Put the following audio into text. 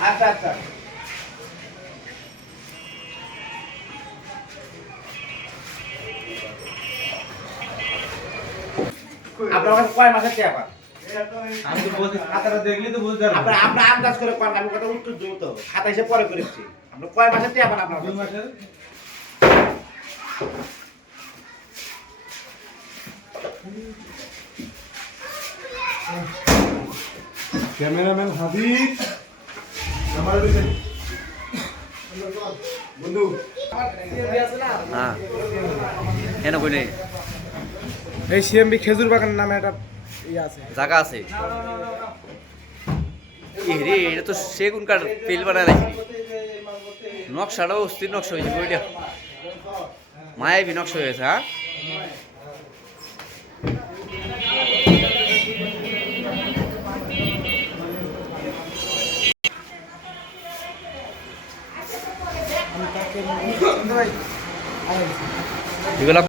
আচ্ছা আচ্ছা। আপনার কাছে কয় মাসের টাকা পান আমি তো বলছি খাতাটা দেখলি তো বুঝতে পারব। আপনার আপনার আন্দাজ করে পান আমি কথা উত্তর দেবো তো। খাতা হিসেবে পরে করেছি। আপনার কয় মাসের টাকা পান আপনার দুই? মাসের? ক্যামেরাম্যান হাবিব আমার বন্ধু। হ্যাঁ। কেন কই নেই এই সিএমবি খেজুর বাগান নামে একটা ইয়ে আছে। জায়গা আছে। রে এটা তো সেগুন কাঠ পেল বানায় রাখি নকশাটাও অস্থির নকশা হয়েছে বইটা। মায়াবী নকশা হয়েছে হ্যাঁ? এগুলা